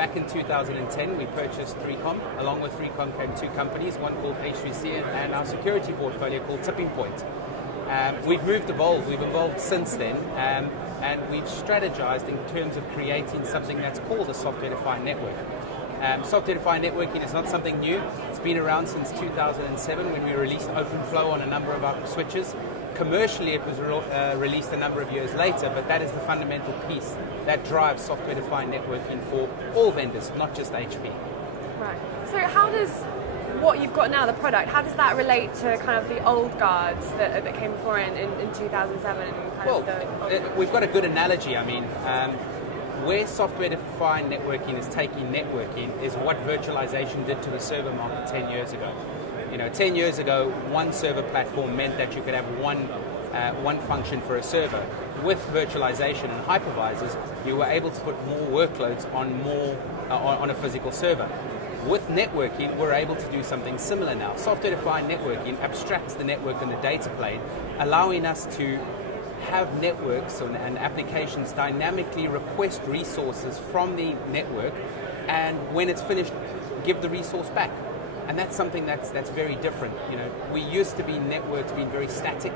back in 2010, we purchased 3Com. Along with 3Com came two companies, one called H3C and our security portfolio called Tipping Point. We've evolved since then, and we've strategized in terms of creating something that's called a software-defined network. Software-defined networking is not something new. It's been around since 2007 when we released OpenFlow on a number of our switches. Commercially, it was released a number of years later, but that is the fundamental piece that drives software-defined networking for all vendors, not just HP. Right. So how does what you've got now, the product, how does that relate to kind of the old guards that came before in 2007? And we've got a good analogy. I mean, where software-defined networking is taking networking is what virtualization did to the server market 10 years ago. 10 years ago, one server platform meant that you could have one function for a server. With virtualization and hypervisors, you were able to put more workloads on a physical server. With networking, we're able to do something similar now. Software-defined networking abstracts the network and the data plane, allowing us to have networks and applications dynamically request resources from the network, and when it's finished, give the resource back. And that's something that's very different. We used to be networks being very static,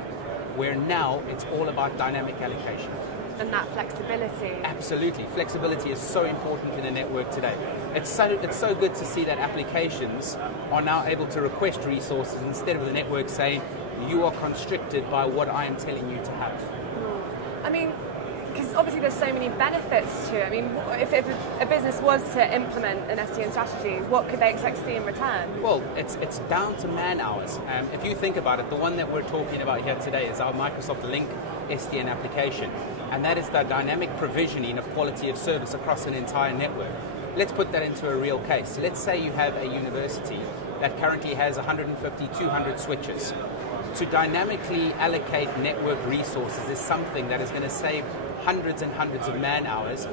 where now it's all about dynamic allocation. And that flexibility. Absolutely. Flexibility is so important in a network today. It's so good to see that applications are now able to request resources instead of the network saying, you are constricted by what I am telling you to have. I mean, because obviously there's so many benefits to it. I mean, if a business was to implement an SDN strategy, what could they expect to see in return? Well, it's down to man hours. If you think about it, the one that we're talking about here today is our Microsoft Link SDN application, and that is the dynamic provisioning of quality of service across an entire network. Let's put that into a real case. Let's say you have a university that currently has 150, 200 switches. To dynamically allocate network resources is something that is going to save hundreds and hundreds of man hours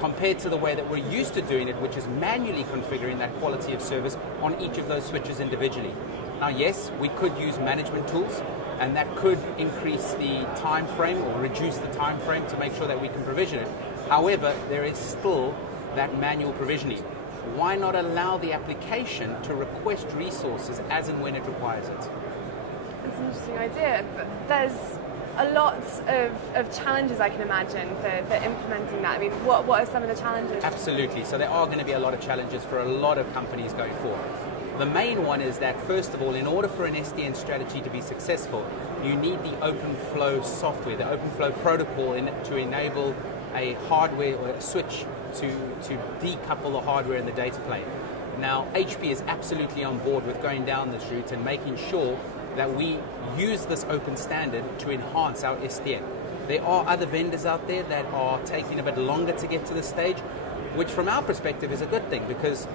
compared to the way that we're used to doing it, which is manually configuring that quality of service on each of those switches individually. Now, yes, we could use management tools, and that could increase the time frame or reduce the time frame to make sure that we can provision it. However, there is still that manual provisioning. Why not allow the application to request resources as and when it requires it? It's an interesting idea, but there's a lot of challenges I can imagine for implementing that. I mean, what are some of the challenges? Absolutely. So there are going to be a lot of challenges for a lot of companies going forward. The main one is that, first of all, in order for an SDN strategy to be successful, you need the OpenFlow software, the OpenFlow protocol to enable a hardware or a switch to decouple the hardware and the data plane. Now, HP is absolutely on board with going down this route and making sure that we use this open standard to enhance our SDN. There are other vendors out there that are taking a bit longer to get to this stage, which from our perspective is a good thing because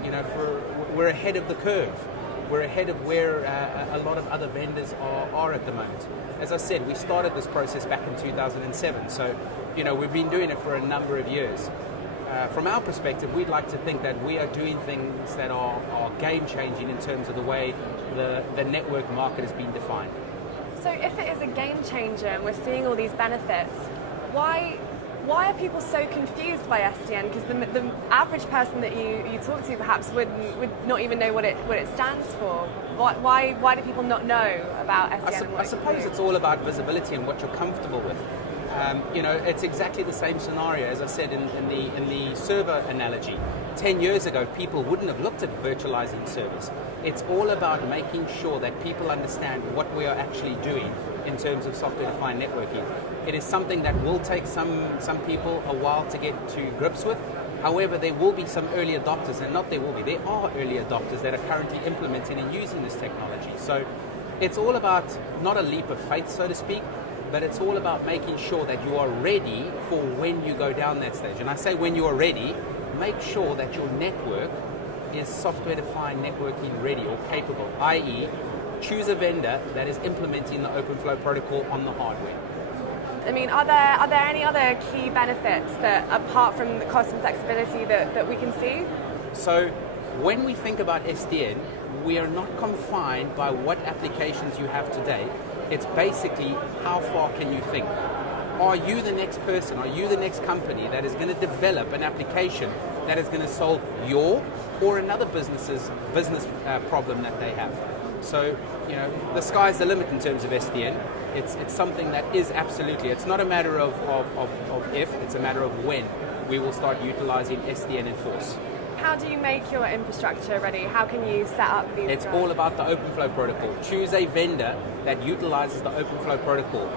we're ahead of the curve. We're ahead of where a lot of other vendors are at the moment. As I said, we started this process back in 2007, so we've been doing it for a number of years. From our perspective, we'd like to think that we are doing things that are game-changing in terms of the way the network market has been defined. So if it is a game changer and we're seeing all these benefits, why are people so confused by SDN? Because the average person that you talk to perhaps would not even know what it stands for. Why do people not know about SDN? I suppose it's all about visibility and what you're comfortable with. It's exactly the same scenario as I said in the server analogy. 10 years ago, people wouldn't have looked at virtualizing servers. It's all about making sure that people understand what we are actually doing in terms of software-defined networking. It is something that will take some people a while to get to grips with. However, there will be some early adopters, and there are early adopters that are currently implementing and using this technology. So it's all about not a leap of faith, so to speak, but it's all about making sure that you are ready for when you go down that stage. And I say when you are ready, make sure that your network is software-defined networking ready or capable, i.e. choose a vendor that is implementing the OpenFlow protocol on the hardware. I mean, are there any other key benefits that, apart from the cost and flexibility, that we can see? So when we think about SDN, we are not confined by what applications you have today. It's basically how far can you think. are you the next person, are you the next company that is going to develop an application that is going to solve your or another business problem that they have? So, the sky's the limit in terms of SDN. It's something that is absolutely, it's not a matter of if, it's a matter of when we will start utilizing SDN in force. How do you make your infrastructure ready? How can you set up these? It's all about the OpenFlow protocol. Choose a vendor that utilizes the OpenFlow protocol.